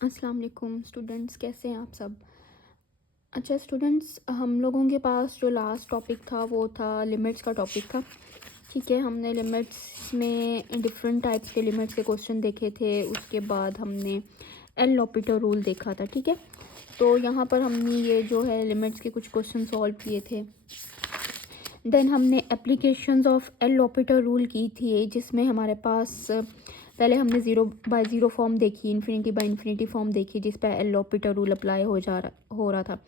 अस्सलाम वालेकुम स्टूडेंट्स, कैसे हैं आप सब। अच्छा स्टूडेंट्स, हम लोगों के पास जो लास्ट टॉपिक था वो था लिमिट्स का टॉपिक था। ठीक है, हमने लिमिट्स में डिफरेंट टाइप्स के लिमिट्स के क्वेश्चन देखे थे। उसके बाद हमने एल लॉपिटर रूल देखा था। ठीक है, तो यहाँ पर हमने ये जो है लिमिट्स के कुछ क्वेश्चन सॉल्व किए थे। देन हमने एप्लीकेशंस ऑफ एल लॉपिटर रूल की थी, जिसमें हमारे पास पहले हमने 0/0 फॉर्म देखी, इन्फिनिटी बाय इन्फिनिटी फॉर्म देखी, जिस पर एल लॉपिटर रूल अप्लाई हो रहा था।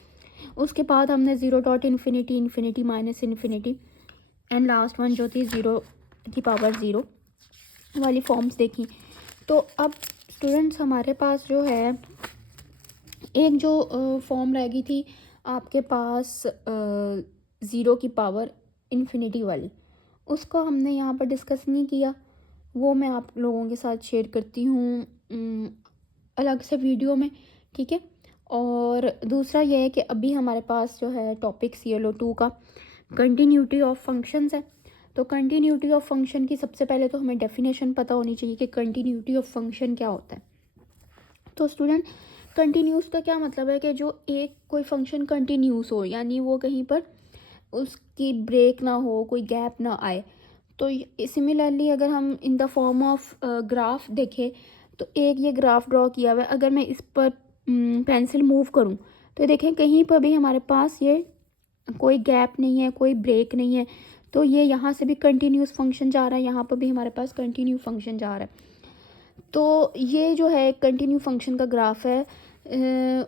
उसके बाद हमने 0 dot infinity minus infinity and last one जो थी 0 की पावर 0 वाली फॉर्म्स देखी। तो अब स्टूडेंट्स हमारे पास जो है एक जो फॉर्म रह गई थी आपके पास 0 की पावर इन्फिनिटी वाली, उसको हमने यहाँ पर डिस्कस नहीं किया। वो मैं आप लोगों के साथ शेयर करती हूँ अलग से वीडियो में। ठीक है, और दूसरा ये है कि अभी हमारे पास जो है टॉपिक CLO2 का कंटिन्यूटी ऑफ फंक्शंस है। तो कंटिन्यूटी ऑफ फंक्शन की सबसे पहले तो हमें डेफिनेशन पता होनी चाहिए कि कंटिन्यूटी ऑफ फंक्शन क्या होता है। तो स्टूडेंट, कंटिन्यूस का क्या मतलब है कि जो एक कोई फंक्शन कंटिन्यूस हो, यानी वो कहीं पर उसकी ब्रेक ना हो, कोई गैप ना आए। तो सिमिलरली अगर हम in the form of graph देखें, तो एक ये ग्राफ ड्रॉ किया हुआ है। अगर मैं इस पर पेंसिल मूव करूं तो देखें कहीं पर भी हमारे पास ये कोई गैप नहीं है, कोई ब्रेक नहीं है। तो ये यहाँ से भी कंटिन्यूस फंक्शन जा रहा है, यहाँ पर भी हमारे पास कंटिन्यू फंक्शन जा रहा है। तो ये जो है कंटिन्यू फंक्शन का ग्राफ है।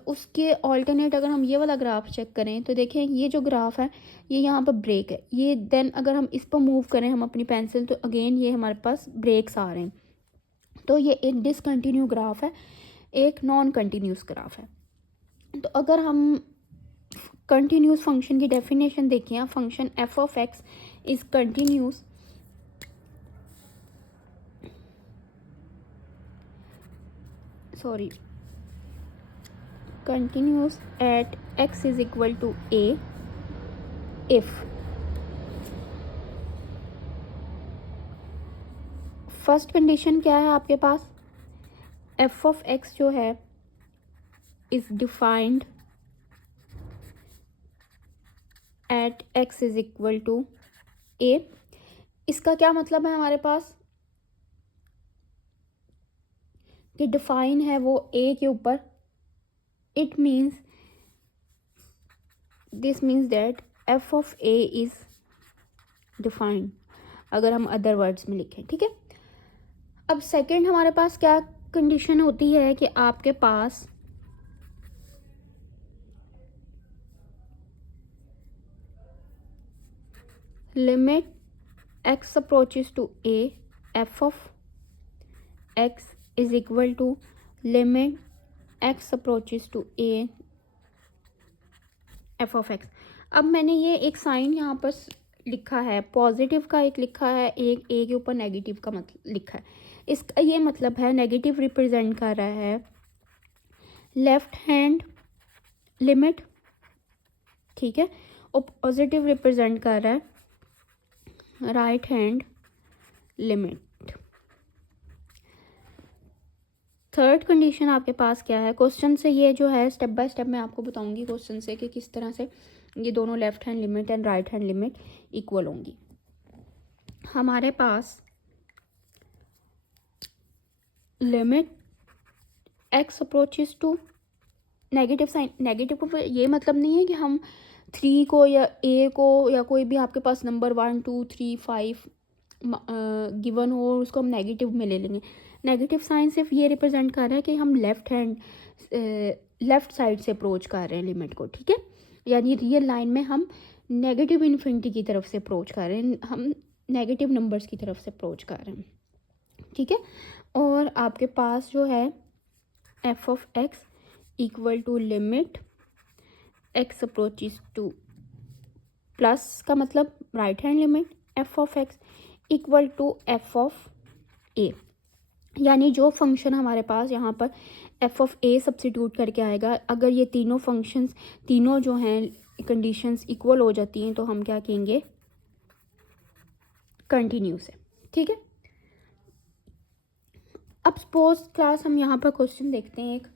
उसके ऑल्टरनेट अगर हम ये वाला ग्राफ चेक करें तो देखें ये जो ग्राफ है ये यहाँ पर ब्रेक है। ये देन अगर हम इस पर मूव करें हम अपनी पेंसिल, तो अगेन ये हमारे पास ब्रेक्स आ रहे हैं। तो ये एक डिसकंटिन्यू ग्राफ है, एक नॉन कंटिन्यूस ग्राफ है। तो अगर हम कंटिन्यूस फंक्शन की डेफिनेशन देखें, function f of x is continuous continuous at x is equal to a if first condition क्या है आपके पास, f ऑफ x जो है is defined at x is equal to a। इसका क्या मतलब है हमारे पास कि डिफाइन है वो a के ऊपर। It means this means that f of a is defined, अगर हम अदर वर्ड्स में लिखें। ठीक है, अब सेकंड हमारे पास क्या कंडीशन होती है कि आपके पास limit x approaches to a f of x is equal to limit x approaches to a f of x। अब मैंने ये एक साइन यहाँ पर लिखा है, पॉजिटिव का एक लिखा है, एक a के ऊपर नेगेटिव का मतलब लिखा है। इसका ये मतलब है नेगेटिव रिप्रेजेंट कर रहा है लेफ्ट हैंड लिमिट, ठीक है, और पॉजिटिव रिप्रेजेंट कर रहा है right hand limit. Third condition आपके पास क्या है, क्वेश्चन से ये जो है स्टेप बाय स्टेप मैं आपको बताऊंगी क्वेश्चन से कि किस तरह से ये दोनों left hand limit and right hand limit equal होंगी। हमारे पास limit x approaches to negative sign, negative को ये मतलब नहीं है कि हम 3 को या a को या कोई भी आपके पास नंबर 1 2 3 5 गिवन हो उसको हम नेगेटिव में ले लेंगे। नेगेटिव साइन सिर्फ ये रिप्रेजेंट कर रहा है कि हम लेफ्ट साइड से अप्रोच कर रहे हैं लिमिट को। ठीक है, यानी रियल लाइन में हम नेगेटिव इन्फिनिटी की तरफ से अप्रोच कर रहे हैं, हम नेगेटिव नंबर्स की तरफ से अप्रोच कर रहे हैं। ठीक है, और आपके पास जो है f of x equal to limit x approaches to plus का मतलब right hand limit f of x equal to f of a. यानी जो फंक्शन हमारे पास यहाँ पर एफ ऑफ ए सब्सिट्यूट करके आएगा, अगर ये तीनों फंक्शंस तीनों जो हैं कंडीशंस इक्वल हो जाती हैं तो हम क्या कहेंगे, कंटिन्यूस है। ठीक है, अब सपोज क्लास हम यहाँ पर क्वेश्चन देखते हैं एक,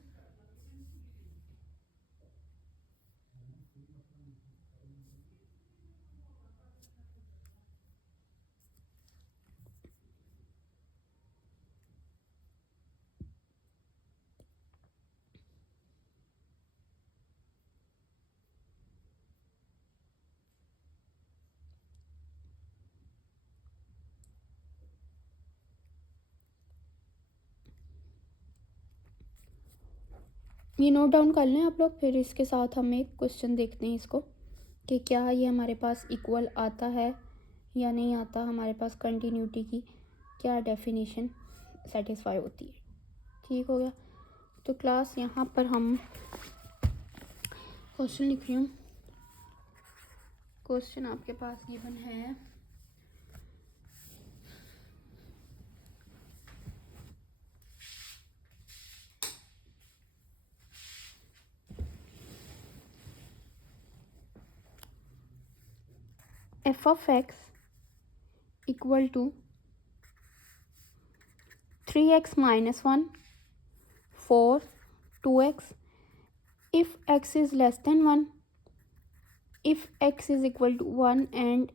ये नोट डाउन कर लें आप लोग, फिर इसके साथ हम एक क्वेश्चन देखते हैं इसको कि क्या ये हमारे पास इक्वल आता है या नहीं आता, हमारे पास कंटिन्यूटी की क्या डेफिनेशन सेटिस्फाई होती है। ठीक हो गया। तो क्लास यहाँ पर हम क्वेश्चन लिख रही हूँ। क्वेश्चन आपके पास गिवन है f of x equal to 3x minus 1, 4, 2x if x is less than 1, if x is equal to 1 and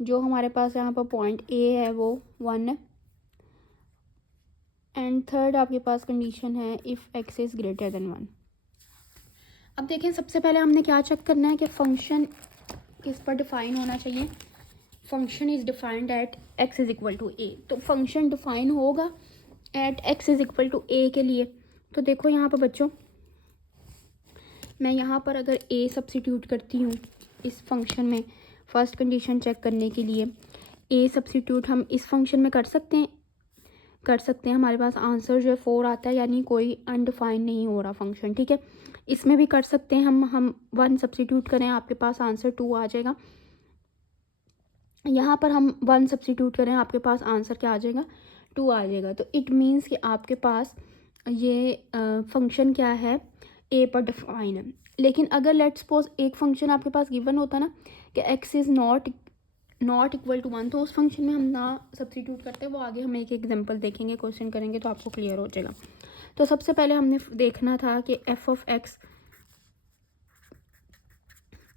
जो हमारे पास यहाँ पर पॉइंट a है वो 1 है, एंड थर्ड आपके पास कंडीशन है if x is greater than 1। अब देखें, सबसे पहले हमने क्या चेक करना है कि फंक्शन किस पर डिफ़ाइन होना चाहिए। Function is defined at x is equal to a, तो फंक्शन डिफाइन होगा at x is equal to a के लिए। तो देखो यहाँ पर बच्चों, मैं यहाँ पर अगर a सब्सिट्यूट करती हूँ इस फंक्शन में, फर्स्ट कंडीशन चेक करने के लिए a सब्सिट्यूट हम इस फंक्शन में कर सकते हैं। हमारे पास आंसर जो है 4 आता है, यानी कोई अनडिफाइन नहीं हो रहा फंक्शन। ठीक है, इसमें भी कर सकते हैं हम 1 सब्सिट्यूट करें, आपके पास आंसर 2 आ जाएगा। यहाँ पर हम 1 सब्सिट्यूट करें, आपके पास आंसर क्या आ जाएगा, 2 आ जाएगा। तो इट मीन्स कि आपके पास ये फंक्शन क्या है, ए पर डिफाइन है। लेकिन अगर लेट्स सपोज एक फंक्शन आपके पास गिवन होता ना कि x is not equal to 1, तो उस फंक्शन में हम ना सब्सिट्यूट करते हैं, वो आगे हम एक एग्जांपल देखेंगे, क्वेश्चन करेंगे तो आपको क्लियर हो जाएगा। तो सबसे पहले हमने देखना था कि f of x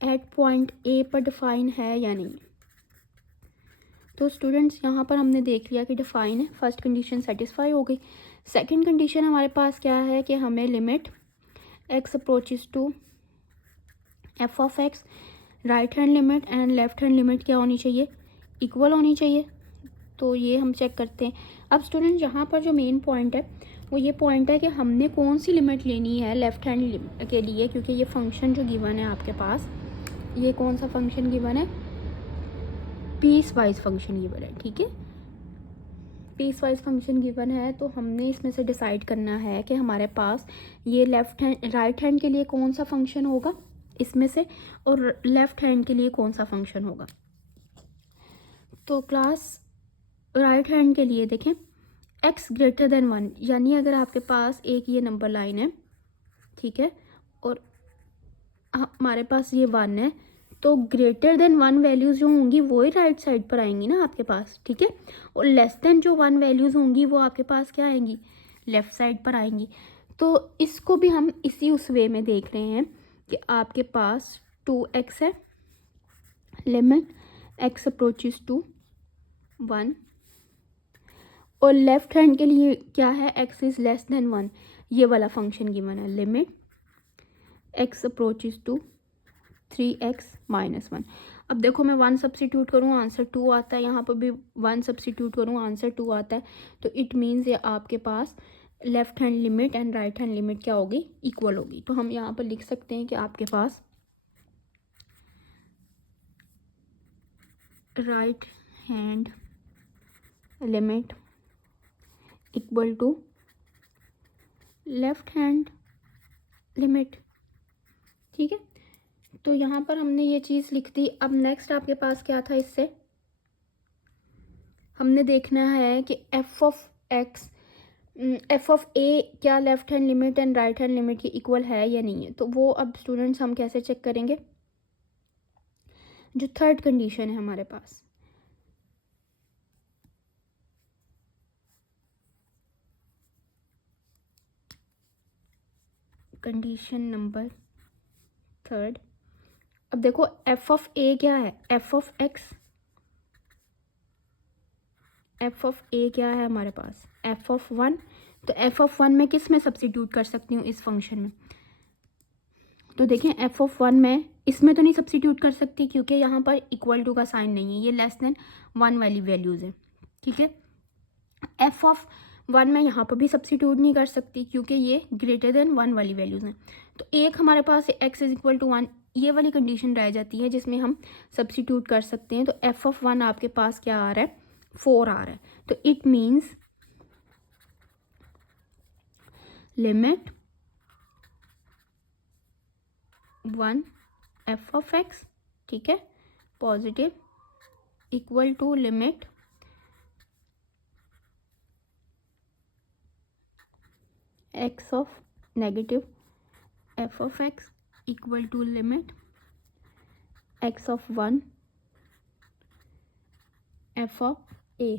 at point a पर डिफाइन है या नहीं। तो स्टूडेंट्स यहाँ पर हमने देख लिया कि डिफाइन है, फर्स्ट कंडीशन सेटिस्फाई हो गई। सेकंड कंडीशन हमारे पास क्या है कि हमें limit x approaches to f of x, right hand limit and left hand limit क्या होनी चाहिए, इक्वल होनी चाहिए। तो ये हम चेक करते हैं। अब स्टूडेंट यहाँ पर जो मेन पॉइंट है वो ये पॉइंट है कि हमने कौन सी लिमिट लेनी है लेफ्ट हैंड के लिए, क्योंकि ये फंक्शन जो गिवन है आपके पास, ये कौन सा फंक्शन गिवन है, पीस वाइज फंक्शन गिवन है। ठीक है, पीस वाइज फंक्शन गिवन है, तो हमने इसमें से डिसाइड करना है कि हमारे पास ये राइट हैंड के लिए कौन सा फंक्शन होगा इसमें से, और लेफ्ट हैंड के लिए कौन सा फंक्शन होगा। तो क्लास राइट हैंड के लिए देखें, x ग्रेटर देन 1, यानी अगर आपके पास एक ये नंबर लाइन है, ठीक है, और हमारे पास ये 1 है, तो ग्रेटर देन 1 वैल्यूज़ जो होंगी वो ही राइट साइड पर आएंगी ना आपके पास। ठीक है, और लेस देन जो 1 वैल्यूज़ होंगी वो आपके पास क्या आएंगी, लेफ़्ट साइड पर आएंगी। तो इसको भी हम इसी उस वे में देख रहे हैं कि आपके पास 2x है, लिमिट x अप्रोचेस टू 1, और लेफ्ट हैंड के लिए क्या है, x इज़ लेस देन 1, ये वाला फंक्शन गिवन है, limit x approaches to 3x minus 1। अब देखो, मैं 1 सब्सिट्यूट करूँ आंसर 2 आता है, यहाँ पर भी 1 सब्सिट्यूट करूँ आंसर 2 आता है। तो इट मीन्स ये आपके पास left hand limit and right hand limit क्या होगी, इक्वल होगी। तो हम यहाँ पर लिख सकते हैं कि आपके पास right hand limit equal to left hand limit. ठीक है, तो यहाँ पर हमने ये चीज़ लिख दी। अब नेक्स्ट आपके पास क्या था, इससे हमने देखना है कि f ऑफ a क्या left hand limit and right hand limit के इक्वल है या नहीं है। तो वो अब स्टूडेंट्स हम कैसे चेक करेंगे, जो थर्ड कंडीशन है हमारे पास, कंडीशन नंबर थर्ड। अब देखो f ऑफ a क्या है, f ऑफ a क्या है हमारे पास, f ऑफ 1। तो f ऑफ 1 में किस में सब्सिट्यूट कर सकती हूँ, इस फंक्शन में। तो देखें, f ऑफ 1 में इसमें तो नहीं सब्सिट्यूट कर सकती, क्योंकि यहाँ पर इक्वल टू का साइन नहीं है, ये लेस देन 1 वाली वैल्यूज़ है। ठीक है, f ऑफ 1 मैं यहाँ पर भी सब्सिट्यूट नहीं कर सकती क्योंकि ये ग्रेटर देन 1 वाली वैल्यूज़ हैं। तो एक हमारे पास x इज़ इक्वल टू 1 ये वाली कंडीशन रह जाती है जिसमें हम सब्सिट्यूट कर सकते हैं। तो f(1) आपके पास क्या आ रहा है, 4 आ रहा है। तो इट मीन्स लिमिट 1 f(x), ठीक है, positive equal to limit x of negative f(x) equal to limit x of 1 f(a).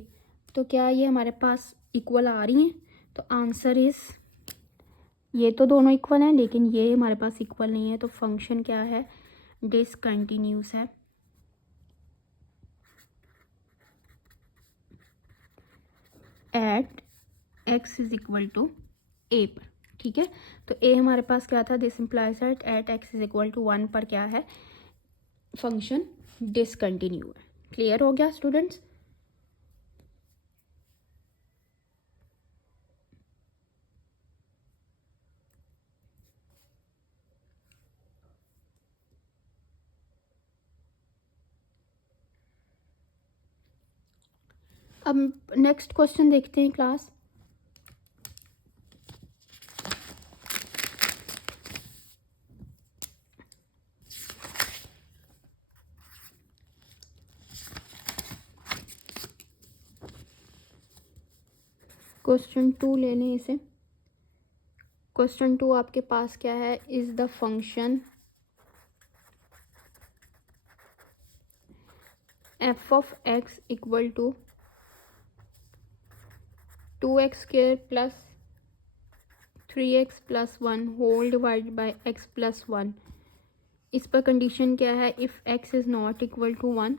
तो क्या ये हमारे पास इक्वल आ रही हैं? तो आंसर इज़ ये तो दोनों इक्वल हैं लेकिन ये हमारे पास इक्वल नहीं है। तो फंक्शन क्या है, डिसकंटिन्यूस है। At x is equal to a पर, ठीक है। तो a हमारे पास क्या था, this implies that at x is equal to 1 पर क्या है, फंक्शन डिसकंटिन्यू है। क्लियर हो गया स्टूडेंट्स? अब नेक्स्ट क्वेश्चन देखते हैं क्लास। क्वेश्चन 2 ले लें इसे। क्वेश्चन 2 आपके पास क्या है, is the function f of x equal to 2x square plus 3x plus 1 whole divide by x plus 1। इस पर कंडीशन क्या है, if x is not equal to 1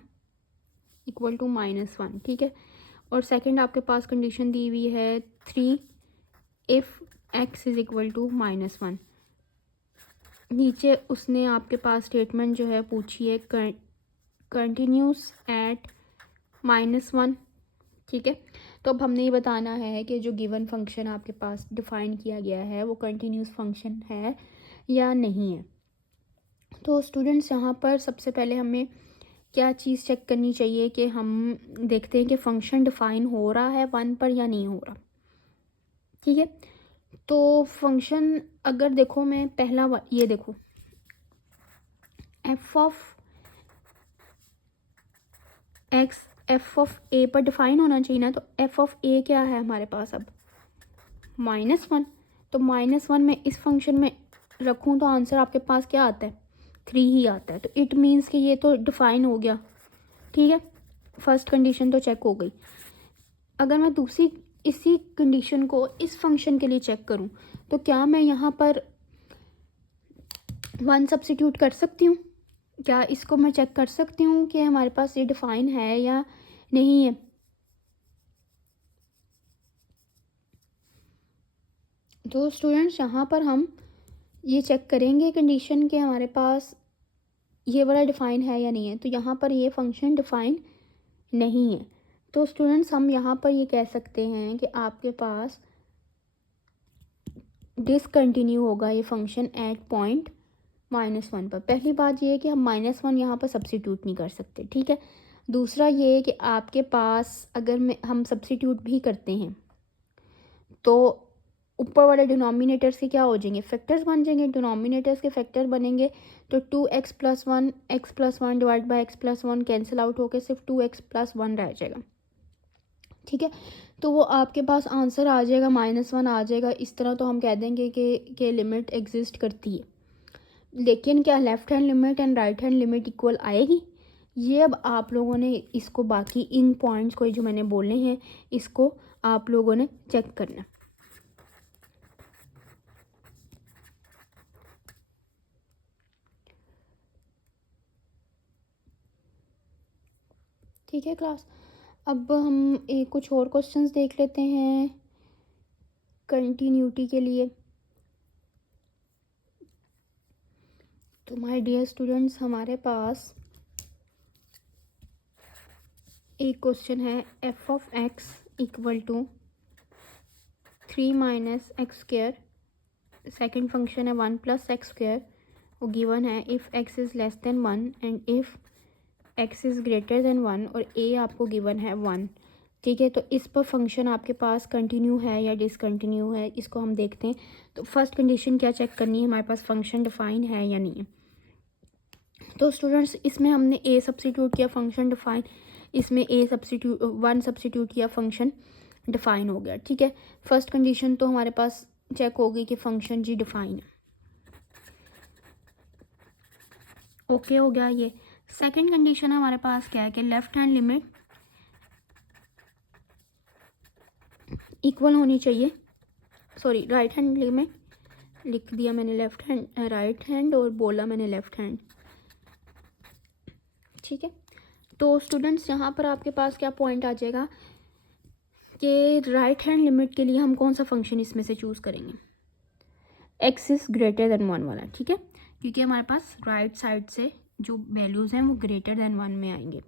equal to -1, ठीक है। और सेकंड आपके पास कंडीशन दी हुई है 3 if x is equal to -1। नीचे उसने आपके पास स्टेटमेंट जो है पूछी है कंटिन्यूस एट -1, ठीक है। तो अब हमने ये बताना है कि जो गिवन फंक्शन आपके पास डिफ़ाइन किया गया है वो कंटिन्यूस फंक्शन है या नहीं है। तो स्टूडेंट्स यहाँ पर सबसे पहले हमें क्या चीज़ चेक करनी चाहिए कि हम देखते हैं कि फंक्शन डिफ़ाइन हो रहा है 1 पर या नहीं हो रहा, ठीक है। तो फंक्शन अगर देखो, मैं पहला ये देखो f of x f of a पर डिफ़ाइन होना चाहिए ना। तो एफ ऑफ ए क्या है हमारे पास अब, -1। तो -1 में इस फंक्शन में रखूँ तो आंसर आपके पास क्या आता है, 3 ही आता है। तो इट मीन्स कि ये तो डिफ़ाइन हो गया, ठीक है। फर्स्ट कंडीशन तो चेक हो गई। अगर मैं दूसरी इसी कंडीशन को इस फंक्शन के लिए चेक करूं तो क्या मैं यहाँ पर 1 सब्सिट्यूट कर सकती हूँ? क्या इसको मैं चेक कर सकती हूँ कि हमारे पास ये डिफ़ाइन है या नहीं है? तो स्टूडेंट्स यहाँ पर हम ये चेक करेंगे कंडीशन के हमारे पास ये वाला डिफ़ाइन है या नहीं है। तो यहाँ पर ये फंक्शन डिफ़ाइन नहीं है। तो स्टूडेंट्स हम यहाँ पर ये कह सकते हैं कि आपके पास डिसकंटिन्यू होगा ये फंक्शन एट पॉइंट -1 पर। पहली बात ये है कि हम -1 यहाँ पर सब्सिट्यूट नहीं कर सकते, ठीक है। दूसरा ये है कि आपके पास अगर हम सब्सिट्यूट भी करते हैं तो ऊपर वाले डिनोमिनेटर्स के क्या हो जाएंगे, फैक्टर्स बन जाएंगे। डिनोमिनेटर्स के फैक्टर बनेंगे तो 2x plus 1 x plus 1 divide by x plus 1 cancel out होकर सिर्फ 2x प्लस 1 रह जाएगा, ठीक है। तो वो आपके पास आंसर आ जाएगा -1 आ जाएगा। इस तरह तो हम कह देंगे कि लिमिट एग्जिस्ट करती है। लेकिन क्या left hand limit and right hand limit equal आएगी, ये अब आप लोगों ने इसको बाकी इन पॉइंट्स को जो मैंने बोले हैं इसको आप लोगों ने चेक करना, ठीक है क्लास। अब हम कुछ और क्वेश्चंस देख लेते हैं कंटिन्यूटी के लिए। तो माय डियर स्टूडेंट्स, हमारे पास एक क्वेश्चन है f of x equal to 3 minus x square, second function है 1 प्लस एक्स स्क्वायर, वो गिवन है if x is less than 1 and if x is greater than 1, और ए आपको गिवन है 1। ठीक है, तो इस पर फंक्शन आपके पास कंटिन्यू है या डिसकंटिन्यू है, इसको हम देखते हैं। तो फर्स्ट कंडीशन क्या चेक करनी है, हमारे पास फंक्शन डिफाइन है या नहीं है। तो स्टूडेंट्स इसमें हमने ए सब्स्टिट्यूट किया, फंक्शन डिफाइन, इसमें ए सब्स्टिट्यूट 1 सब्स्टिट्यूट किया, फंक्शन डिफाइन हो गया। ठीक है, फर्स्ट कंडीशन तो हमारे पास चेक हो गई कि फंक्शन जी डिफाइन है, ओके हो गया ये। सेकंड कंडीशन हमारे पास क्या है कि लेफ्ट हैंड लिमिट इक्वल होनी चाहिए, सॉरी राइट हैंड लिमिट लिख दिया मैंने लेफ्ट हैंड, राइट हैंड और बोला मैंने लेफ्ट हैंड। ठीक है, तो स्टूडेंट्स यहाँ पर आपके पास क्या पॉइंट आ जाएगा कि राइट हैंड लिमिट के लिए हम कौन सा फंक्शन इसमें से चूज़ करेंगे, एक्स इज़ ग्रेटर देन 1 वाला। ठीक है, क्योंकि हमारे पास राइट साइड से जो वैल्यूज़ हैं वो ग्रेटर देन 1 में आएंगे।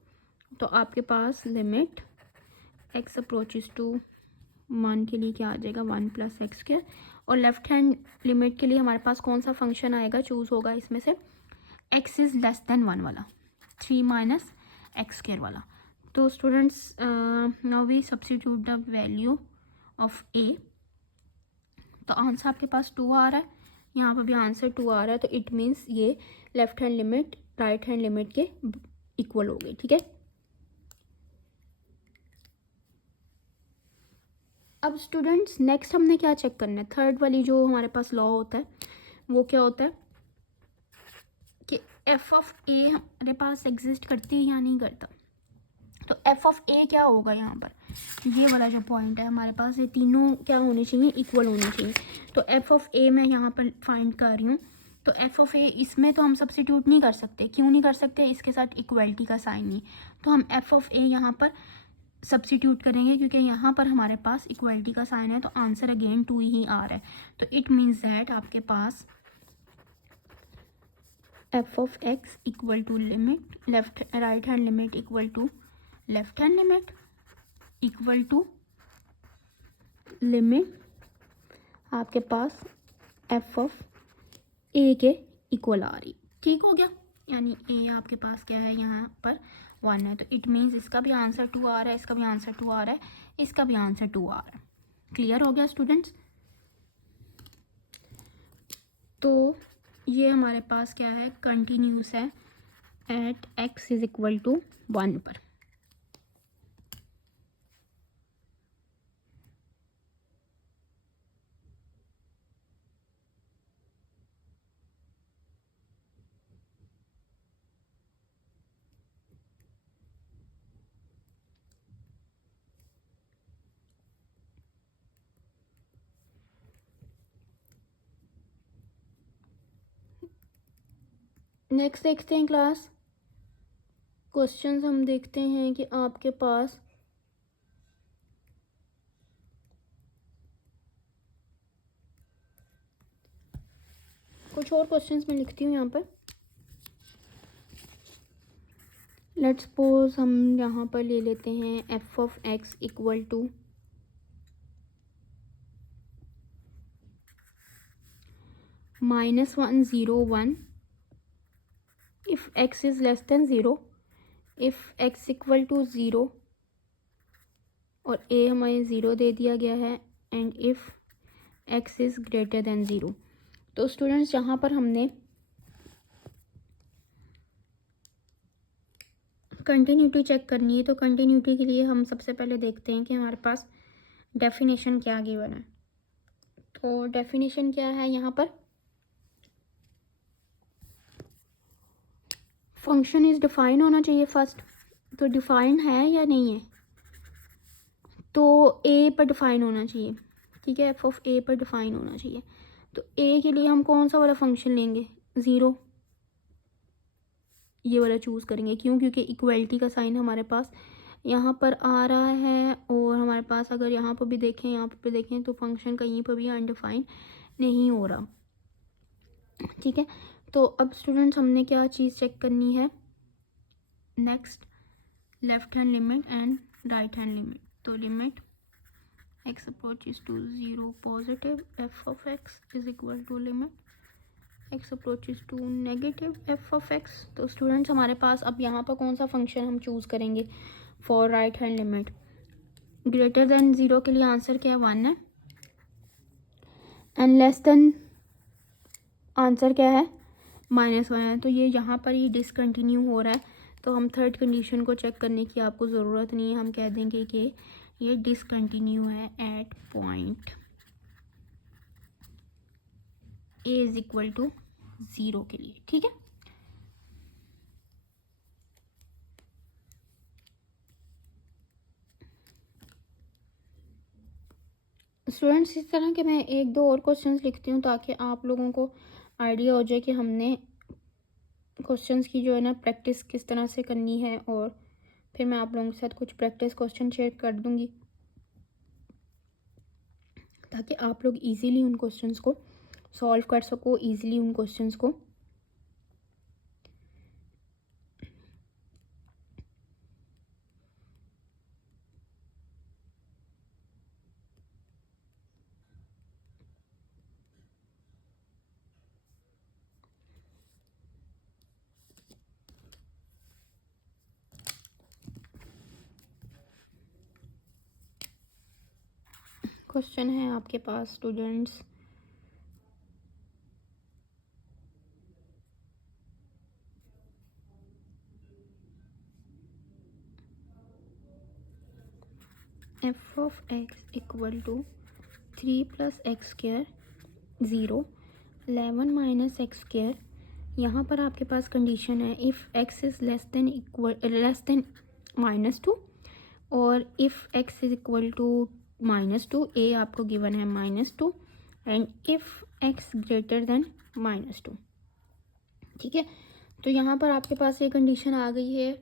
तो आपके पास लिमिट एक्स अप्रोचेस टू 1 के लिए क्या आ जाएगा, 1 प्लस एक्स स्क्वायर, और लेफ्ट हैंड लिमिट के लिए हमारे पास कौन सा फंक्शन आएगा, चूज़ होगा इसमें से एक्स इज़ लेस देन 1 वाला, 3 माइनस एक्स स्क्वायर वाला। तो students now we substitute the value of a, तो आंसर आपके पास 2 आ रहा है, यहाँ पर भी आंसर 2 आ रहा है, तो इट मीन्स ये left hand limit right hand limit के इक्वल हो गई। ठीक है, अब स्टूडेंट्स नेक्स्ट हमने क्या चेक करना है, थर्ड वाली जो हमारे पास लॉ होता है वो क्या होता है कि एफ ऑफ ए हमारे पास एग्जिस्ट करती है या नहीं करता। तो एफ ऑफ ए क्या होगा, यहाँ पर ये वाला जो पॉइंट है हमारे पास, ये तीनों क्या होने चाहिए, इक्वल होने चाहिए। तो एफ ऑफ ए मैं यहाँ पर फाइंड कर रही हूँ, तो एफ ऑफ ए इसमें तो हम सब्स्टिट्यूट नहीं कर सकते, क्यों नहीं कर सकते, इसके साथ इक्वलिटी का साइन नहीं, तो हम एफ ऑफ ए यहाँ पर सब्स्टिट्यूट करेंगे क्योंकि यहाँ पर हमारे पास इक्वलिटी का साइन है, तो आंसर अगेन 2 ही आ रहा है। तो इट मीन्स दैट आपके पास f of x equal to limit left right hand limit equal to left hand limit equal to limit आपके पास एफ ऑफ ए के इक्वल आ रही। ठीक हो गया, यानी ए आपके पास क्या है, यहाँ पर 1 है, तो इट मीन्स इसका भी आंसर 2 आ रहा है, इसका भी आंसर 2 आ रहा है, इसका भी आंसर 2 आ रहा है। क्लियर हो गया स्टूडेंट्स। तो ये हमारे पास क्या है, कंटिन्यूस है at x is equal to 1 पर। नेक्स्ट देखते हैं क्लास, क्वेश्चंस हम देखते हैं कि आपके पास कुछ और क्वेश्चंस मैं लिखती हूँ यहाँ पर। लेट्स सपोज हम यहाँ पर ले लेते हैं f of x equal to -1 0 1 if x is less than 0, if x equal to 0 और ए हमारे 0 दे दिया गया है, and if x is greater than 0। तो स्टूडेंट्स यहाँ पर हमने कंटिन्यूटी चेक करनी है, तो कंटिन्यूटी के लिए हम सबसे पहले देखते हैं कि हमारे पास डेफिनेशन क्या गिवन है। तो डेफिनेशन क्या है, यहाँ पर फंक्शन इज़ डिफाइन होना चाहिए फर्स्ट, तो डिफाइन है या नहीं है, तो ए पर डिफाइन होना चाहिए। ठीक है, एफ ऑफ ए पर डिफाइन होना चाहिए। तो ए के लिए हम कौन सा वाला फंक्शन लेंगे, 0, ये वाला चूज़ करेंगे। क्यों, क्योंकि इक्वलिटी का साइन हमारे पास यहाँ पर आ रहा है, और हमारे पास अगर यहाँ पर भी देखें, यहाँ पर भी देखें, तो फंक्शन कहीं पर भी अनडिफाइन नहीं हो रहा। ठीक है, तो अब स्टूडेंट्स हमने क्या चीज़ चेक करनी है, next left hand limit and right hand limit. तो limit x approaches to 0 positive f of x is equal to limit x approaches to negative f of x। तो स्टूडेंट्स हमारे पास अब यहाँ पर कौन सा फंक्शन हम चूज़ करेंगे for right hand limit? Greater than 0 के लिए आंसर क्या है? 1 है, एंड लेस देन आंसर क्या है? -1 है। तो ये यहाँ पर ये डिसकंटिन्यू हो रहा है, तो हम थर्ड कंडीशन को चेक करने की आपको ज़रूरत नहीं है, हम कह देंगे कि ये डिसकंटिन्यू है at point a is equal to 0 के लिए। ठीक है, स्टूडेंट्स इस तरह के मैं एक दो और क्वेश्चंस लिखती हूँ ताकि आप लोगों को आइडिया हो जाए कि हमने क्वेश्चंस की जो है ना प्रैक्टिस किस तरह से करनी है, और फिर मैं आप लोगों के साथ कुछ प्रैक्टिस क्वेश्चन शेयर कर दूँगी ताकि आप लोग इजीली उन क्वेश्चंस को सॉल्व कर सको, इजीली उन क्वेश्चंस को क्वेश्चन है आपके पास students, f of x equal to 3 + x square 0 11 - x square. यहाँ पर आपके पास कंडीशन है if x is less than -2 और if x is equal to -2, ए आपको गिवन है -2, and if x greater than -2। ठीक है, तो यहाँ पर आपके पास ये कंडीशन आ गई है,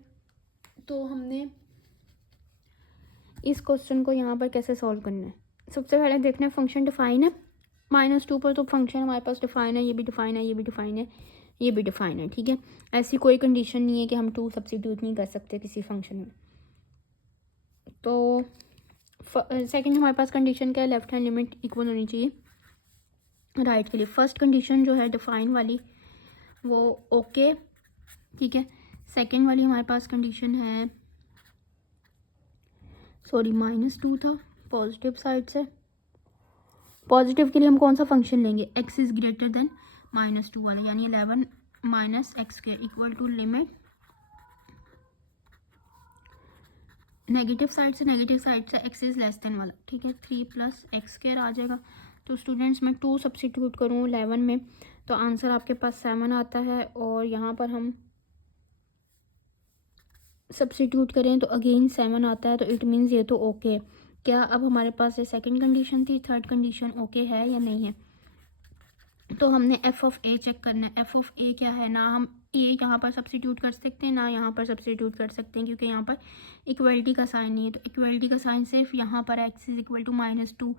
तो हमने इस क्वेश्चन को यहाँ पर कैसे सॉल्व करना है? सबसे पहले देखना है फंक्शन डिफाइन है -2 पर, तो फंक्शन हमारे पास डिफाइन है, ये भी डिफाइन है, ये भी डिफाइन है, ये भी डिफाइन है। ठीक है, ऐसी कोई कंडीशन नहीं है कि हम 2 सब्स्टिट्यूट नहीं कर सकते किसी फंक्शन में। तो सेकंड हमारे पास कंडीशन क्या है? लेफ्ट हैंड लिमिट इक्वल होनी चाहिए राइट के लिए। फर्स्ट कंडीशन जो है डिफाइन वाली वो ओके। ठीक है, सेकंड वाली हमारे पास कंडीशन है, सॉरी -2 था पॉजिटिव साइड से। पॉजिटिव के लिए हम कौन सा फंक्शन लेंगे? x इज़ ग्रेटर देन -2 वाला, यानी 11 - x square equal to limit negative side से x इज़ लेस देन वाला। ठीक है, 3 + x स्क्वायर आ जाएगा। तो स्टूडेंट्स मैं 2 सब्स्टिट्यूट करूँ 11 में तो आंसर आपके पास 7 आता है, और यहाँ पर हम सब्स्टिट्यूट करें तो अगेन 7 आता है, तो इट मीन्स ये तो ओके। क्या अब हमारे पास ये सेकंड कंडीशन थी, थर्ड कंडीशन ओके है या नहीं है? तो हमने एफ ऑफ ए चेक करना है। एफ ऑफ ए क्या है? ना हम ए यहाँ पर सब्स्टिट्यूट कर सकते हैं, ना यहाँ पर सब्स्टिट्यूट कर सकते हैं, क्योंकि यहाँ पर इक्वलिटी का साइन नहीं है। तो इक्वलिटी का साइन सिर्फ यहाँ पर x इज़ इक्वल टू -2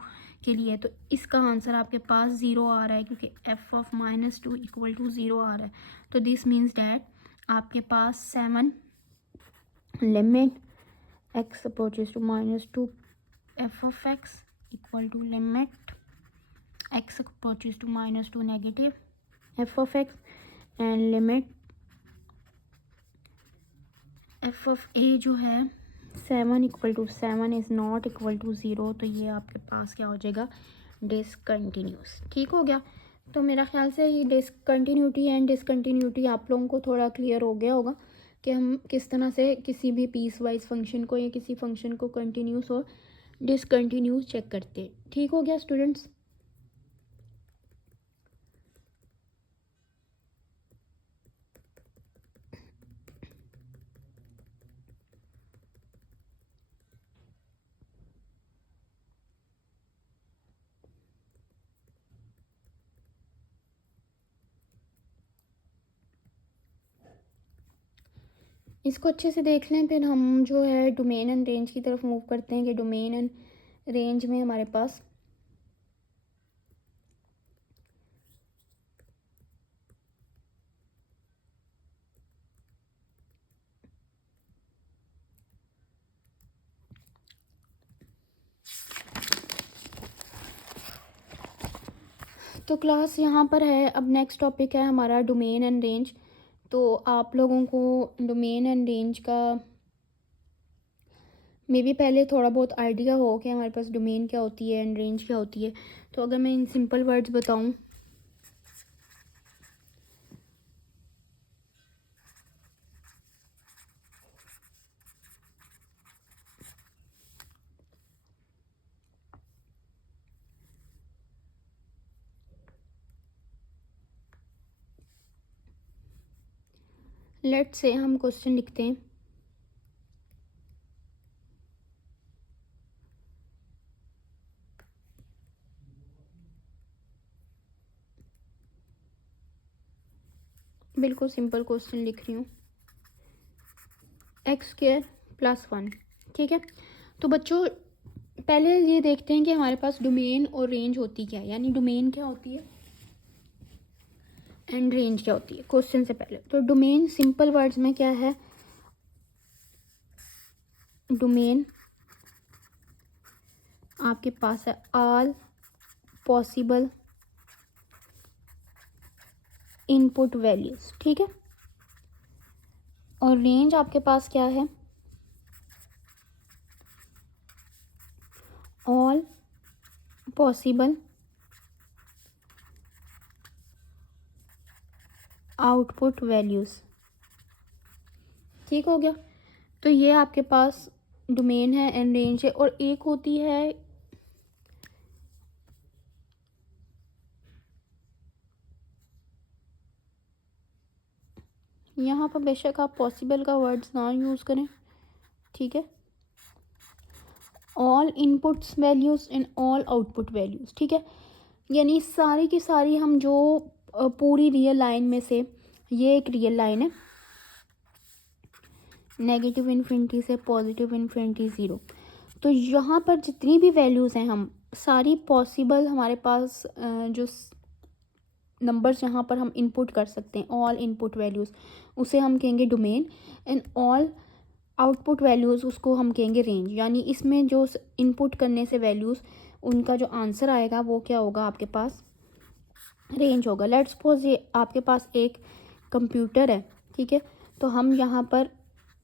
के लिए, तो इसका आंसर आपके पास 0 आ रहा है, क्योंकि एफ ऑफ -2 इक्वल टू 0 आ रहा है। तो दिस मीन्स डैट आपके पास 7 limit x approaches to -2 f of x equal to limit x approaches to -2 negative f of x, and limit f of a जो है 7 equal to 7 is not equal to 0। तो ये आपके पास क्या हो जाएगा? डिसकंटिन्यूस। ठीक हो गया। तो मेरा ख्याल से ये डिसकंटिन्यूटी एंड डिसकंटिन्यूटी आप लोगों को थोड़ा क्लियर हो गया होगा कि हम किस तरह से किसी भी पीस वाइज फंक्शन को या किसी फंक्शन को कंटिन्यूस और डिसकंटिन्यूस चेक करते हैं। ठीक हो गया स्टूडेंट्स? इसको अच्छे से देख लें, फिर हम जो है डोमेन एंड रेंज की तरफ मूव करते हैं कि डोमेन एंड रेंज में हमारे पास तो क्लास यहाँ पर है। अब नेक्स्ट टॉपिक है हमारा डोमेन एंड रेंज। तो आप लोगों को डोमेन एंड रेंज का मे बी पहले थोड़ा बहुत आइडिया हो कि हमारे पास डोमेन क्या होती है एंड रेंज क्या होती है। तो अगर मैं इन सिंपल वर्ड्स बताऊँ, लेट्स से हम क्वेश्चन लिखते हैं। बिल्कुल सिंपल क्वेश्चन लिख रही हूँ, x² + 1। ठीक है, तो बच्चों पहले ये देखते हैं कि हमारे पास डोमेन और रेंज होती क्या है, यानी डोमेन क्या होती है एंड रेंज क्या होती है। क्वेश्चन से पहले तो डोमेन सिंपल वर्ड्स में क्या है, डोमेन आपके पास है ऑल पॉसिबल इनपुट वैल्यूज। ठीक है, और रेंज आपके पास क्या है, ऑल पॉसिबल आउटपुट वैल्यूज। ठीक हो गया, तो ये आपके पास डोमेन है एंड रेंज है। और एक होती है यहाँ पर, बेशक आप पॉसिबल का वर्ड्स ना यूज़ करें, ठीक है, all inputs values and all output values. ठीक है, यानी सारी की सारी हम जो पूरी रियल लाइन में से, ये एक रियल लाइन है नेगेटिव इन्फिनिटी से पॉजिटिव इन्फिनिटी 0। तो यहाँ पर जितनी भी वैल्यूज़ हैं हम सारी पॉसिबल हमारे पास जो नंबर्स यहाँ पर हम इनपुट कर सकते हैं, ऑल इनपुट वैल्यूज़, उसे हम कहेंगे domain. And all output values उसको हम कहेंगे रेंज। यानी इसमें जो इनपुट करने से वैल्यूज़ उनका जो आंसर आएगा वो क्या होगा, आपके पास रेंज होगा। लेट्स सपोज ये आपके पास एक कंप्यूटर है, ठीक है, तो हम यहाँ पर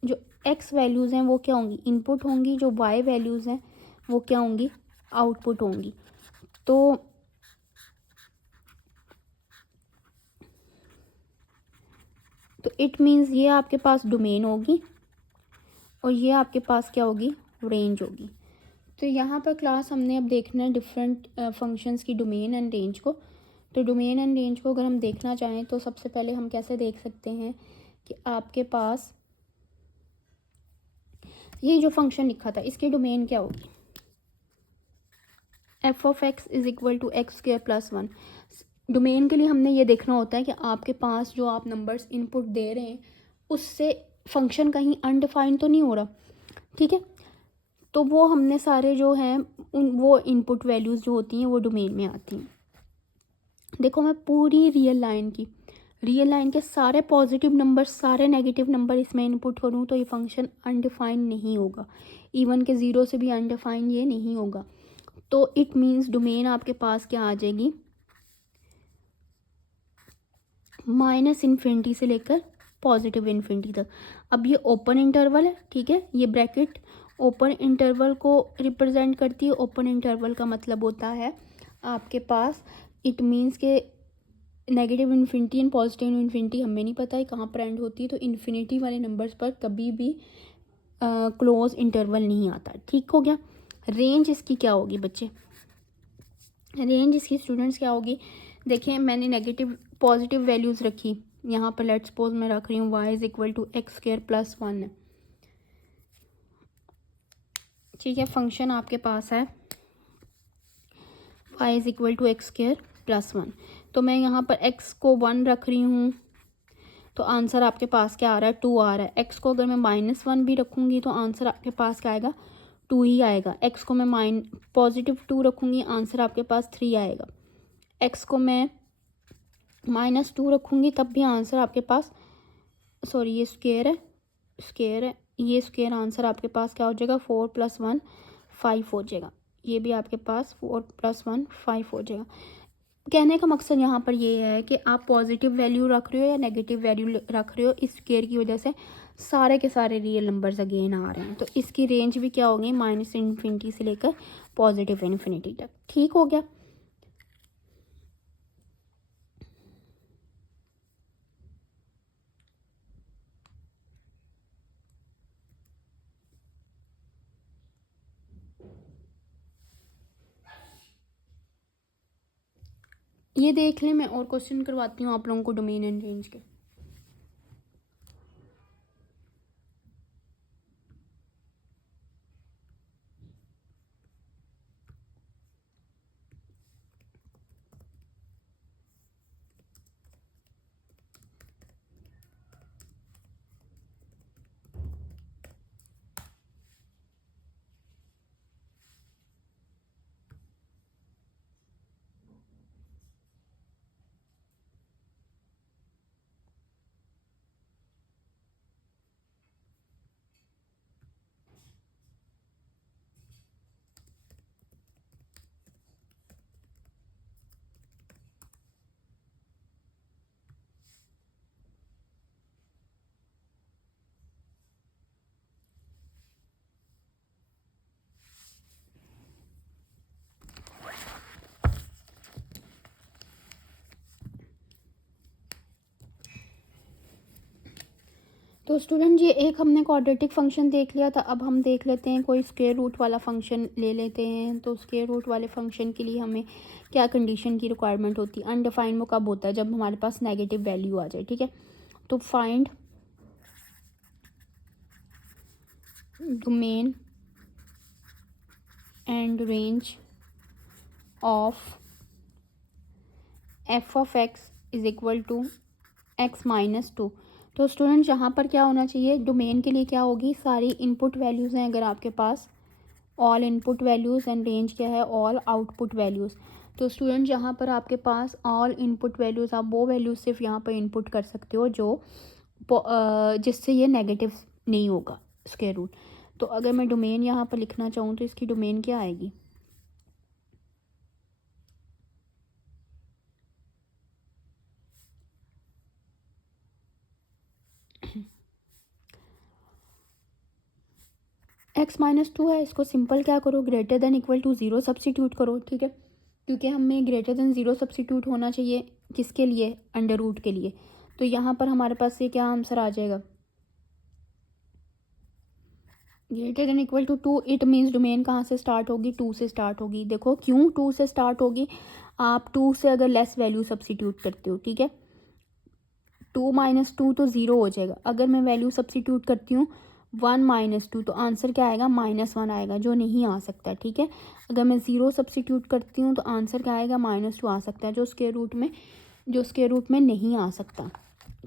जो एक्स वैल्यूज़ हैं वो क्या होंगी, इनपुट होंगी, जो वाई वैल्यूज़ हैं वो क्या होंगी, आउटपुट होंगी। तो इट मीन्स ये आपके पास डोमेन होगी और ये आपके पास क्या होगी, रेंज होगी। तो यहाँ पर क्लास हमने अब देखना है डिफरेंट फंक्शंस की डोमेन एंड रेंज को। तो डोमेन एंड रेंज को अगर हम देखना चाहें तो सबसे पहले हम कैसे देख सकते हैं कि आपके पास ये जो फंक्शन लिखा था इसकी डोमेन क्या होगी, f(x) = x² + 1। डोमेन के लिए हमने ये देखना होता है कि आपके पास जो आप नंबर्स इनपुट दे रहे हैं उससे फंक्शन कहीं अनडिफाइंड तो नहीं हो रहा। ठीक है, तो वो हमने सारे जो हैं वो इनपुट वैल्यूज़ जो होती हैं वो डोमेन में आती हैं। देखो मैं पूरी रियल लाइन के सारे पॉजिटिव नंबर सारे नेगेटिव नंबर इसमें इनपुट करूँ तो ये फंक्शन अनडिफाइंड नहीं होगा, इवन के 0 से भी अनडिफाइंड ये नहीं होगा। तो इट मीन्स डोमेन आपके पास क्या आ जाएगी, -∞ से लेकर +∞ तक। अब ये ओपन इंटरवल है, ठीक है, ये ब्रैकेट ओपन इंटरवल को रिप्रेजेंट करती है। ओपन इंटरवल का मतलब होता है आपके पास, इट मीन्स के negative infinity and positive infinity हमें नहीं पता है कहाँ पर एंड होती है, तो इन्फिनिटी वाले नंबर्स पर कभी भी क्लोज इंटरवल नहीं आता। ठीक हो गया। रेंज इसकी क्या होगी बच्चे, रेंज इसकी स्टूडेंट्स क्या होगी, देखिए मैंने नेगेटिव पॉजिटिव वैल्यूज़ रखी यहाँ पर, लेट्स सपोज मैं रख रही हूँ y = x² + 1 है। ठीक है, फंक्शन आपके पास है y = x² + 1। तो मैं यहाँ पर x को 1 रख रही हूँ तो आंसर आपके पास क्या आ रहा है, 2 आ रहा है। x को अगर मैं -1 भी रखूँगी तो आंसर आपके पास क्या आएगा, 2 ही आएगा। x को मैं +2 रखूँगी आंसर आपके पास 3 आएगा। x को मैं -2 रखूँगी तब भी आंसर आपके पास, सॉरी ये स्क्वायर है, ये स्क्वायर आंसर आपके पास क्या हो जाएगा, 4 + 1 5 हो जाएगा। ये भी आपके पास 4 + 1 5 हो जाएगा। कहने का मकसद यहाँ पर ये है कि आप पॉजिटिव वैल्यू रख रहे हो या नेगेटिव वैल्यू रख रहे हो, इस स्क्वायर की वजह से सारे के सारे रियल नंबर्स अगेन आ रहे हैं। तो इसकी रेंज भी क्या होगी, -इन्फिनिटी से लेकर पॉजिटिव इन्फिनिटी तक। ठीक हो गया। ये देख लें, मैं और क्वेश्चन करवाती हूँ आप लोगों को डोमेन एंड रेंज के। तो स्टूडेंट ये एक हमने क्वाड्रेटिक फंक्शन देख लिया था। अब हम देख लेते हैं कोई स्क्वायर रूट वाला फंक्शन ले लेते हैं। तो स्क्वायर रूट वाले फंक्शन के लिए हमें क्या कंडीशन की रिक्वायरमेंट होती है, अनडिफाइंड वो कब होता है, जब हमारे पास नेगेटिव वैल्यू आ जाए। ठीक है, तो find domain and range of f of x is equal to x-2। तो स्टूडेंट यहाँ पर क्या होना चाहिए, डोमेन के लिए क्या होगी, सारी इनपुट वैल्यूज़ हैं अगर आपके पास, all input values, and range क्या है, ऑल आउटपुट वैल्यूज़। तो स्टूडेंट यहाँ पर आपके पास ऑल इनपुट वैल्यूज़, आप वो वैल्यूज़ सिर्फ यहाँ पर इनपुट कर सकते हो जो जिससे ये नेगेटिव नहीं होगा स्क्वायर रूट। तो अगर मैं डोमेन यहाँ पर लिखना चाहूँ तो इसकी डोमेन क्या आएगी, x-2 है। इसको सिंपल क्या करो, greater than equal to 0 substitute करो। ठीक है, क्योंकि हमें ग्रेटर देन 0 सब्सिट्यूट होना चाहिए किसके लिए, अंडर रूट के लिए। तो यहाँ पर हमारे पास ये क्या आंसर आ जाएगा, greater than equal to 2। It means domain कहाँ से स्टार्ट होगी, 2 से स्टार्ट होगी। देखो क्यों 2 से स्टार्ट होगी, आप 2 से अगर लेस वैल्यू सब्सिट्यूट करते हो, ठीक है, 2 - 2 तो 0 हो जाएगा। अगर मैं वैल्यू सब्सिट्यूट करती हूँ 1 - 2 तो आंसर क्या आएगा, -1 आएगा, जो नहीं आ सकता। ठीक है, अगर मैं 0 सब्सिट्यूट करती हूँ तो आंसर क्या आएगा, -2 आ सकता है, जो स्क्वायर रूट में नहीं आ सकता।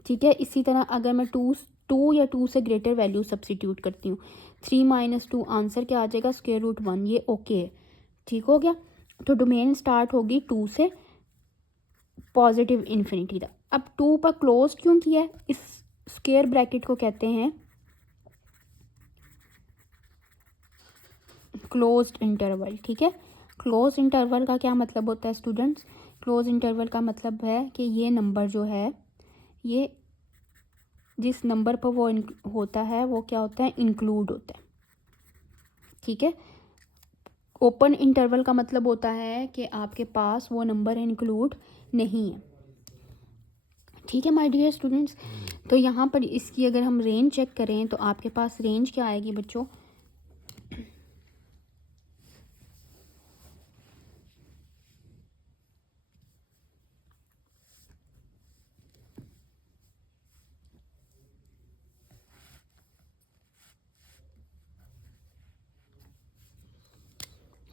ठीक है, इसी तरह अगर मैं 2 या 2 से ग्रेटर वैल्यू सब्सिट्यूट करती हूँ, 3 - 2 आंसर क्या आ जाएगा, स्क्वायर रूट 1। ये ओके है, ठीक हो गया। तो डोमेन स्टार्ट होगी 2 से पॉजिटिव इन्फिनिटी तक। अब 2 पर क्लोज क्यों किया है, इस स्क्वायर ब्रैकेट को कहते हैं क्लोज्ड इंटरवल। ठीक है, क्लोज इंटरवल का क्या मतलब होता है स्टूडेंट्स, क्लोज इंटरवल का मतलब है कि ये नंबर जो है, ये जिस नंबर पर वो होता है वो क्या होता है, इंक्लूड होता है। ठीक है, ओपन इंटरवल का मतलब होता है कि आपके पास वो नंबर इंक्लूड नहीं है। ठीक है माय डियर स्टूडेंट्स, तो यहाँ पर इसकी अगर हम रेंज चेक करें तो आपके पास रेंज क्या आएगी बच्चों,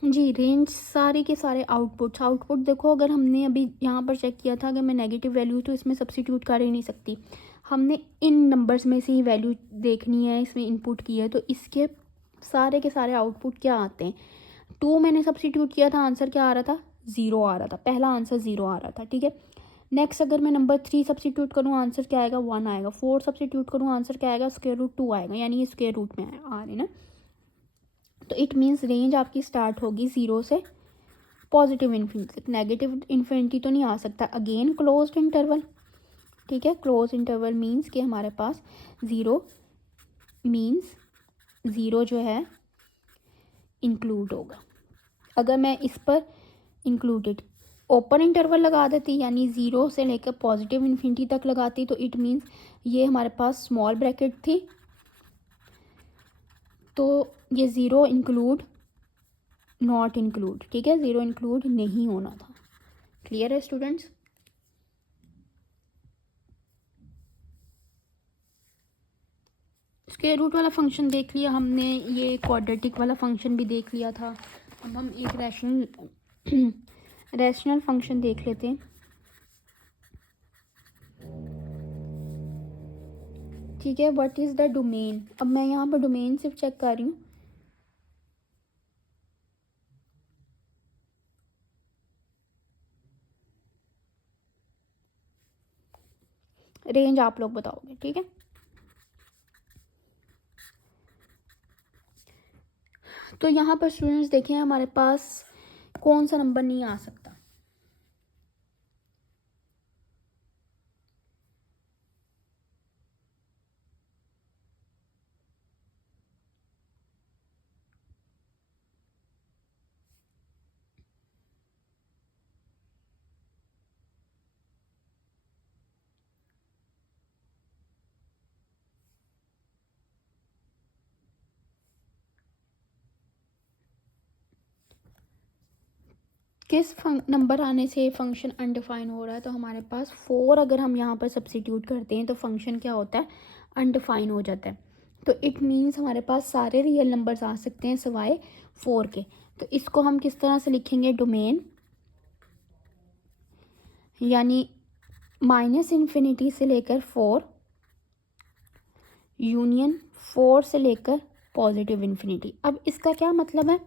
जी रेंज सारे के सारे आउटपुट देखो, अगर हमने अभी यहाँ पर चेक किया था, अगर मैं नेगेटिव वैल्यू तो इसमें सब्सिट्यूट कर ही नहीं सकती, हमने इन नंबर्स में से ही वैल्यू देखनी है, इसमें इनपुट की है, तो इसके सारे के सारे आउटपुट क्या आते हैं। 2 मैंने सब्सिट्यूट किया था, आंसर क्या आ रहा था, 0 आ रहा था, पहला आंसर 0 आ रहा था। ठीक है, नेक्स्ट अगर मैं नंबर 3 सब्सिट्यूट करूँ आंसर क्या आएगा, 1 आएगा। 4 सब्सिट्यूट करूँ आंसर क्या आएगा, स्क्वायर रूट 2 आएगा, यानी ये स्क्वायर रूट में आ रहे ना। तो इट मीन्स रेंज आपकी स्टार्ट होगी 0 से पॉजिटिव इन्फिनिटी तक। नेगेटिव इन्फिनिटी तो नहीं आ सकता। अगेन क्लोज्ड इंटरवल, ठीक है। क्लोज इंटरवल मीन्स कि हमारे पास ज़ीरो मीन्स ज़ीरो जो है इंक्लूड होगा। अगर मैं इस पर इंक्लूडेड ओपन इंटरवल लगा देती, यानी ज़ीरो से लेकर पॉजिटिव इन्फिनिटी तक लगाती, तो इट मीन्स ये हमारे पास स्मॉल ब्रैकेट थी, तो ये ज़ीरो इंक्लूड नॉट इंक्लूड, ठीक है, ज़ीरो इंक्लूड नहीं होना था। क्लियर है स्टूडेंट्स? स्क्वायर रूट वाला फंक्शन देख लिया हमने, ये क्वाड्रेटिक वाला फंक्शन भी देख लिया था। अब हम एक रैशनल फंक्शन देख लेते हैं, ठीक है। What is the domain? अब मैं यहाँ पर डोमेन सिर्फ चेक कर रही हूँ। रेंज आप लोग बताओगे, ठीक है। तो यहाँ पर स्टूडेंट्स देखें, हमारे पास कौन सा नंबर नहीं आ सकता? किस नंबर आने से फंक्शन अनडिफाइन हो रहा है? तो हमारे पास 4 अगर हम यहाँ पर सब्सिट्यूट करते हैं तो फंक्शन क्या होता है? अनडिफाइन हो जाता है। तो इट मीन्स हमारे पास सारे रियल नंबर्स आ सकते हैं सिवाय 4 के। तो इसको हम किस तरह से लिखेंगे? डोमेन यानी माइनस इन्फिनिटी से लेकर 4 यूनियन 4 से लेकर पॉजिटिव इन्फिनिटी। अब इसका क्या मतलब है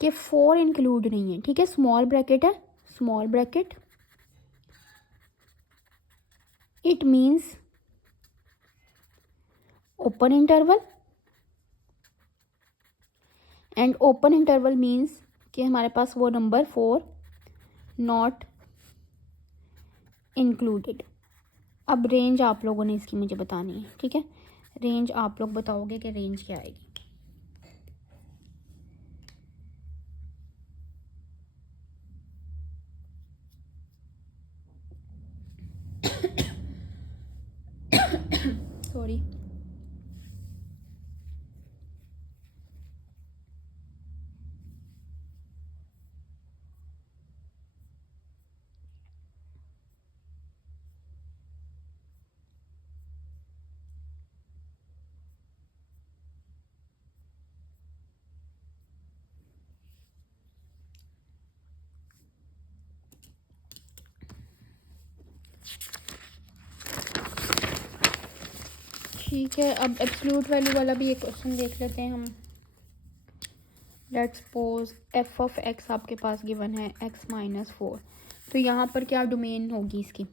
कि 4 इंक्लूड नहीं है, ठीक है। स्मॉल ब्रैकेट है, small bracket, it means open interval, and open interval means कि हमारे पास वो नंबर 4 नॉट इंक्लूडेड। अब रेंज आप लोगों ने इसकी मुझे बतानी है, ठीक है। रेंज आप लोग बताओगे कि रेंज क्या आएगी। सॉरी। ठीक है, अब एब्सोल्यूट वैल्यू वाला भी एक क्वेश्चन देख लेते हैं हम। Let's suppose F of x आपके पास गिवन है एक्स माइनस 4। तो यहाँ पर क्या डोमेन होगी इसकी?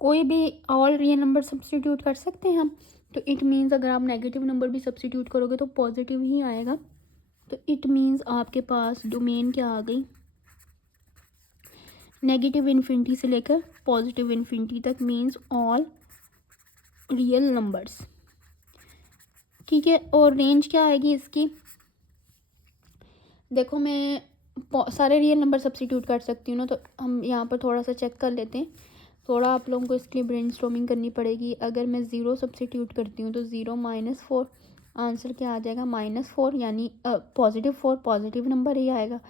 कोई भी ऑल रियल नंबर सब्स्टिट्यूट कर सकते हैं हम। तो इट मीन्स अगर आप नेगेटिव नंबर भी सब्स्टिट्यूट करोगे तो पॉजिटिव ही आएगा। तो इट मीन्स आपके पास डोमेन क्या आ गई? नेगेटिव इन्फिनिटी से लेकर पॉजिटिव इन्फिनिटी तक मीन्स ऑल रियल नंबर्स, ठीक है। और रेंज क्या आएगी इसकी? देखो मैं सारे रियल नंबर सब्स्टिट्यूट कर सकती हूँ ना, तो हम यहाँ पर थोड़ा सा चेक कर लेते हैं। थोड़ा आप लोगों को इसके लिए ब्रेनस्टॉर्मिंग करनी पड़ेगी। अगर मैं ज़ीरो सब्स्टिट्यूट करती हूँ तो ज़ीरो माइनस 4, आंसर क्या आ जाएगा? -4, यानी +4 पॉजिटिव नंबर ही आएगा,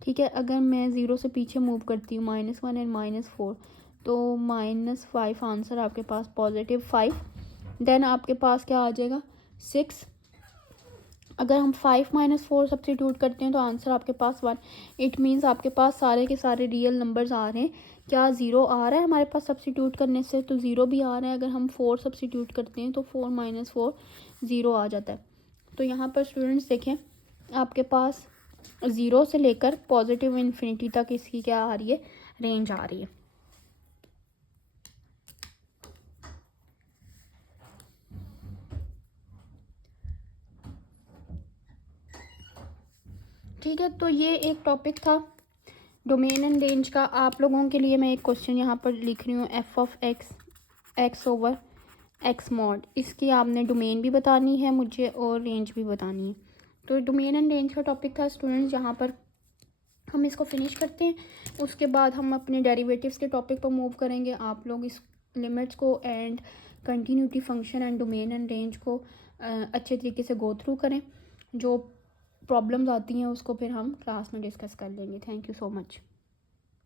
ठीक है। अगर मैं ज़ीरो से पीछे मूव करती हूँ -1 एंड -4, तो -5 आंसर आपके पास +5। देन आपके पास क्या आ जाएगा? 6। अगर हम 5 - 4 सब्स्टिट्यूट करते हैं तो आंसर आपके पास 1। इट मीन्स आपके पास सारे के सारे रियल नंबर्स आ रहे हैं। क्या ज़ीरो आ रहा है हमारे पास सब्स्टिट्यूट करने से? तो ज़ीरो भी आ रहा है। अगर हम 4 सब्स्टिट्यूट करते हैं तो 4 - 4 ज़ीरो आ जाता है। तो यहाँ पर स्टूडेंट्स देखें, आपके पास ज़ीरो से लेकर पॉजिटिव इन्फिनिटी तक इसकी क्या आ रही है? रेंज आ रही है। ठीक है, तो ये एक टॉपिक था डोमेन एंड रेंज का। आप लोगों के लिए मैं एक क्वेश्चन यहाँ पर लिख रही हूँ, F of x over x mod. इसकी आपने डोमेन भी बतानी है मुझे और रेंज भी बतानी है। तो डोमेन एंड रेंज का टॉपिक था स्टूडेंट्स, यहाँ पर हम इसको फिनिश करते हैं। उसके बाद हम अपने डेरिवेटिव्स के टॉपिक पर मूव करेंगे। आप लोग इस लिमिट्स को and continuity function and domain and range को अच्छे तरीके से गो थ्रू करें। जो प्रॉब्लम्स आती हैं उसको फिर हम क्लास में डिस्कस कर लेंगे। Thank you so much.